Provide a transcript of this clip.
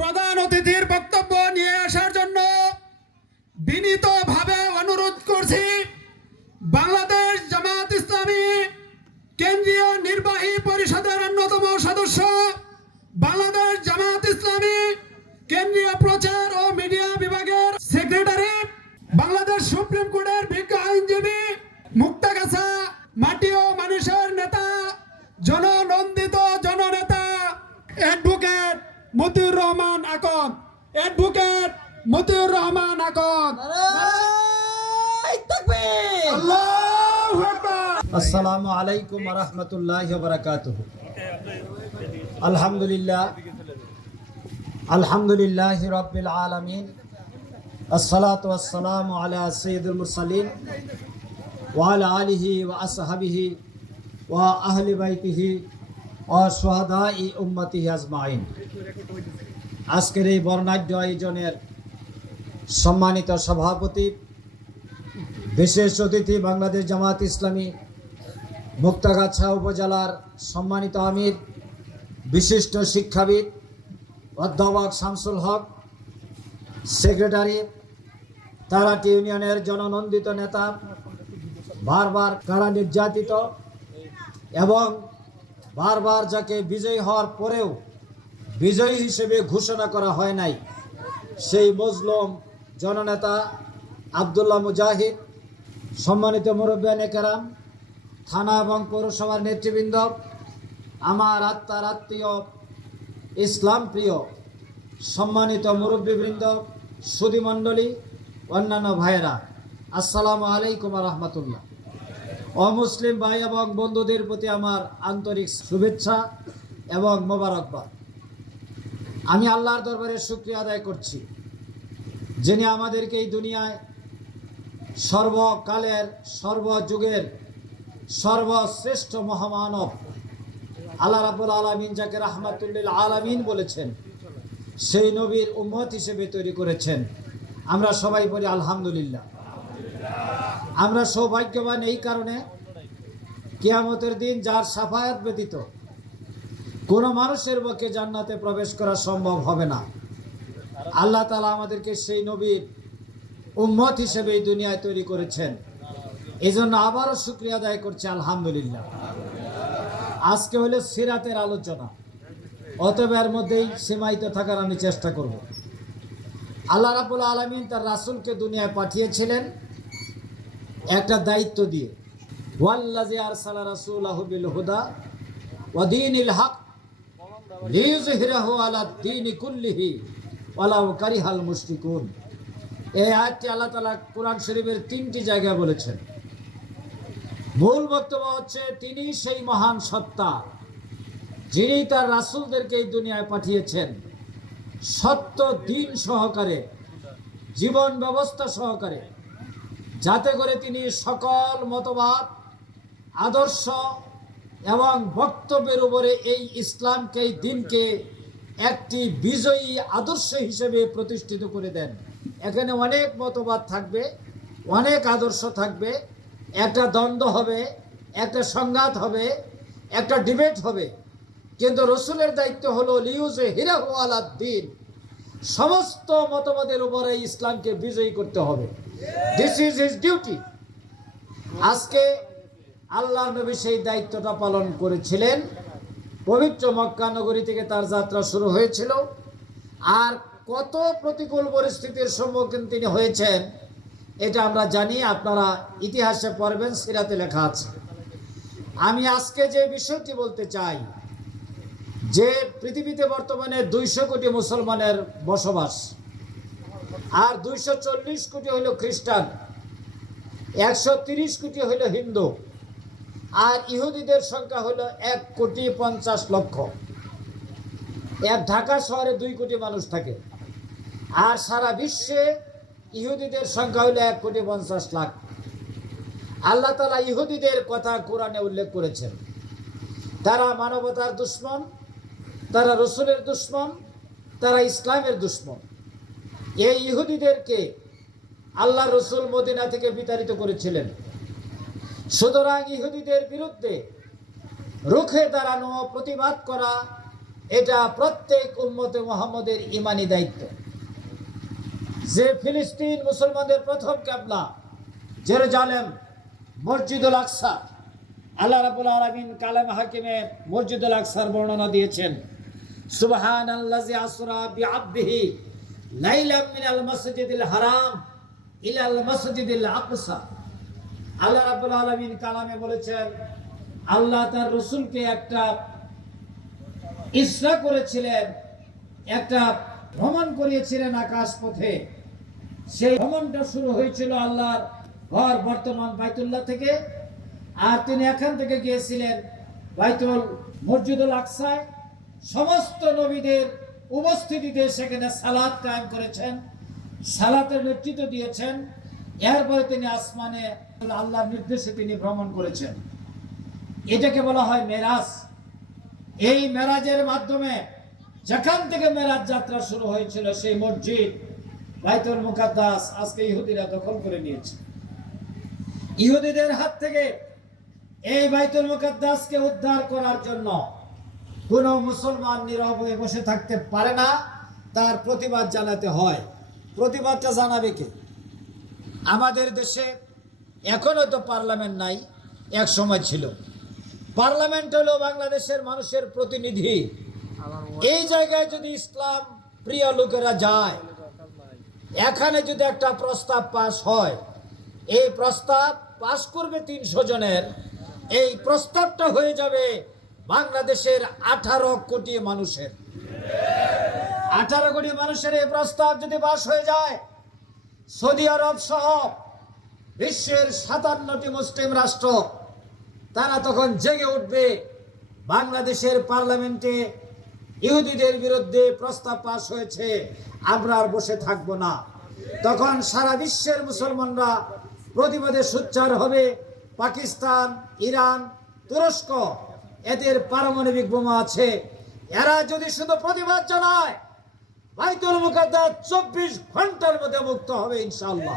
প্রধান অতিথির বক্তব্য নিয়ে আসার জন্য বিনীতভাবে অনুরোধ করছি বাংলাদেশ জামাত ইসলামী কেন্দ্রীয় নির্বাহী পরিষদের অন্যতম সদস্য, বাংলাদেশ জামাত ইসলামী কেন্দ্রীয় প্রচার ও মিডিয়া বিভাগের সেক্রেটারি, বাংলাদেশ সুপ্রিম কোর্টের বিজ্ঞ আইনজীবী, মুক্তাগাছা মাটি ও মানুষের নেতা, জননন্দিত জননেতা অ্যাডভোকেট মতিউর রহমান আকন, অ্যাডভোকেট মতিউর রহমান আকন। আল্লাহু আকবার। আসসালামু আলাইকুম ওয়া রাহমাতুল্লাহি ওয়া বারাকাতুহু। আলহামদুলিল্লাহি রাব্বিল আলামিন। আসসালাতু ওয়াসসালামু আলা সাইয়্যিদিল মুরসালিন ওয়া আলা আলিহি ওয়া আসহাবিহি ওয়া আহলি বাইতিহি ওয়া শুহাদাই উম্মতিহি আজমাইন। আজকের এই বর্ণাঢ্য আয়োজনের সম্মানিত সভাপতি, বিশেষ অতিথি বাংলাদেশ জামাত ইসলামী মুক্তাগাছা উপজেলার সম্মানিত আমির, বিশিষ্ট শিক্ষাবিদ অধ্যাপক শামসুল হক, সেক্রেটারি, তারাটি ইউনিয়নের জননন্দিত নেতা, বারবার কারা নির্যাতিত এবং বারবার যাকে বিজয়ী হওয়ার পরেও বিজয়ী হিসেবে ঘোষণা করা হয় নাই, সেই মজলুম জননেতা আব্দুল্লাহ মুজাহিদ, সম্মানিত মুরব্বিয়ানে কেরাম, থানা এবং পৌরসভার নেতৃবৃন্দ, আমার আত্মার আত্মীয় ইসলাম প্রিয় সম্মানিত মুরব্বীবৃন্দ, সুধীমণ্ডলী, অন্যান্য ভাইয়েরা, আসসালামু আলাইকুম ওয়া রাহমাতুল্লাহ। অমুসলিম ভাই এবং বন্ধুদের প্রতি আমার আন্তরিক শুভেচ্ছা এবং মোবারকবাদ। আমি আল্লাহর দরবারে শুকরিয়া আদায় করছি, যিনি আমাদেরকে এই দুনিয়ায় সর্বকালের সর্বযুগের সর্বশ্রেষ্ঠ মহামানব আল্লাহ রাব্বুল আলামিন যাকে রাহমাতুল লিল আলামিন বলেছেন, সেই নবীর উম্মত হিসেবে তৈরি করেছেন। আমরা সবাই বলি আলহামদুলিল্লাহ। আমরা সৌভাগ্যবান এই কারণে, কিয়ামতের দিন যার শাফায়াত ব্যতীত কোনো মানুষের পক্ষে জান্নাতে প্রবেশ করা সম্ভব হবে না। আল্লাহ তাআলা আমাদেরকে সেই নবীর উম্মত হিসেবে এই দুনিয়ায় তৈরি করেছেন। এই জন্য আবারও শুকরিয়া আদায় করছি আলহামদুলিল্লাহ। আজকে হলো সিরাতের আলোচনা, অতএব এর মধ্যেই সীমায়িত থাকার আমি চেষ্টা করব। আল্লাহ রাব্বুল আলামিন তার রাসূলকে দুনিয়ায় পাঠিয়েছিলেন একটা দায়িত্ব দিয়ে, ওয়াল্লাযী আরসালা রাসূলাহু বিল হুদা ওয়া দীনিল হক লিইয়ুযহিরাহু আলাদ দীনি কুল্লিহি ওয়ালাউ কারিহাল মুশরিকুন। এই আয়াতটি আল্লাহ তাআলা কোরআন শরীফের 3টি জায়গায় বলেছেন। মূল বক্তব্য হচ্ছে, তিনি সেই মহান সত্তা যিনি তার রাসূলদেরকে এই দুনিয়ায় পাঠিয়েছেন সত্য দিন সহকারে, জীবন ব্যবস্থা সহকারে, যাতে করে তিনি সকল মতবাদ, আদর্শ এবং বক্তব্যের উপরে এই ইসলামকে, এই দিনকে একটি বিজয়ী আদর্শ হিসেবে প্রতিষ্ঠিত করে দেন। এখানে অনেক মতবাদ থাকবে, অনেক আদর্শ থাকবে, একটা দ্বন্দ্ব হবে, একটা সংঘাত হবে, একটা ডিবেট হবে, কিন্তু রসুলের দায়িত্ব হলো লিইয়ুযহিরাহু আলাদ দীন, সমস্ত মতবাদের উপরে ইসলামকে বিজয়ী করতে হবে। This is his duty. আজকে আল্লাহর নবী সেই দায়িত্বটা পালন করেছিলেন। পবিত্র মক্কা নগরী থেকে তার যাত্রা শুরু হয়েছিল, আর কত প্রতিকূল পরিস্থিতির সম্মুখীন তিনি হয়েছেন এটা আমরা জানি। আপনারা ইতিহাসে পড়বেন, সিরাতে লেখা আছে। আমি আজকে যে বিষয়টি বলতে চাই, যে পৃথিবীতে বর্তমানে 200 কোটি মুসলমানের বসবাস, আর 240 কোটি হইল খ্রিস্টান, 130 কোটি হইল হিন্দু, আর ইহুদিদের সংখ্যা হলো 1,50,00,000। এক ঢাকা শহরে 2 কোটি মানুষ থাকে, আর সারা বিশ্বে ইহুদিদের সংখ্যা হলো 1,50,00,000। আল্লাহ তাআলা ইহুদিদের কথা কোরআনে উল্লেখ করেছেন। তারা মানবতার দুশ্মন, তারা রসুলের দুশ্মন, তারা ইসলামের দুশ্মন। এই ইহুদিদেরকে আল্লাহ রসুল মদিনা থেকে বিতাড়িত করেছিলেন। সুতরাং ইহুদিদের বিরুদ্ধে রুখে দাঁড়ানো, প্রতিবাদ করা এটা প্রত্যেক উম্মতে মুহাম্মদের ইমানি দায়িত্ব। যে ফিলিস্তিন মুসলমানদের প্রথম কিবলা জেরুজালেম, মসজিদুল আকসা, আল্লাহ রাব্বুল আলামিন কালাম হাকিমে মসজিদুল আকসার বর্ণনা দিয়েছেন, সুবহানাল্লাযী আসরা বিআবদিহি লাইলাম মিনাল মাসজিদিল হারাম ইলাল মাসজিদিল আকসা। আল্লাহ রাব্বুল আলামিন কালামে বলেছেন, আল্লাহ তার রাসূলকে একটা ইসরা করেছিলেন, একটা ভ্রমণ করিয়েছিলেন আকাশ পথে। সেই ভ্রমণটা শুরু হয়েছিল আল্লাহর ঘর বর্তমান বাইতুল্লাহ থেকে, আর তিনি এখান থেকে গিয়েছিলেন বাইতুল মসজিদুল আকসায়। সমস্ত নবীদের উপস্থিতিতে সেখানে সালাত কায়েম করেছেন, সালাতের নেতৃত্ব দিয়েছেন। এরপরে তিনি আসমানে আল্লাহর নির্দেশে তিনি ভ্রমণ করেছেন। এটাকে বলা হয় মেরাজ। এই মেরাজের মাধ্যমে যেখান থেকে মেরাজ যাত্রা শুরু হয়েছিল, সেই মসজিদ বাইতুল মুকাদ্দাস আজকে ইহুদিরা দখল করে নিয়েছে। ইহুদিদের হাত থেকে এই বাইতুল মুকাদ্দাসকে উদ্ধার করার জন্য কোন মুসলমান নীরব হয়ে বসে থাকতে পারে না, তার প্রতিবাদ জানাতে হয়। প্রতিবাদটা জানাবে কে? আমাদের দেশে এখনো তো পার্লামেন্ট নাই, এক সময় ছিল। পার্লামেন্ট হলো বাংলাদেশের মানুষের প্রতিনিধি। এই জায়গায় যদি ইসলাম প্রিয় লোকেরা যায়, এখানে যদি একটা প্রস্তাব পাস হয়, এই প্রস্তাব পাস করবে 300 জনের, এই প্রস্তাবটা হয়ে যাবে বাংলাদেশের 18 কোটি মানুষের। 18 কোটি মানুষের এই প্রস্তাব যদি পাস হয়ে যায়, সৌদি আরব সহ বিশ্বের 57টি মুসলিম রাষ্ট্র তারা তখন জেগে উঠবে। বাংলাদেশের পার্লামেন্টে ইহুদিদের বিরুদ্ধে প্রস্তাব পাস হয়েছে, আমরা আর বসে থাকবো না। তখন সারা বিশ্বের মুসলমানরা প্রতিবাদে সোচ্চার হবে। পাকিস্তান, ইরান, তুরস্ক, এদের পারমাণবিক বোমা আছে, এরা যদি শুধু প্রতিবাদ জানায়, বাইতুল মুকাদ্দাস 24 ঘন্টার মধ্যে মুক্ত হবে ইনশাআল্লাহ।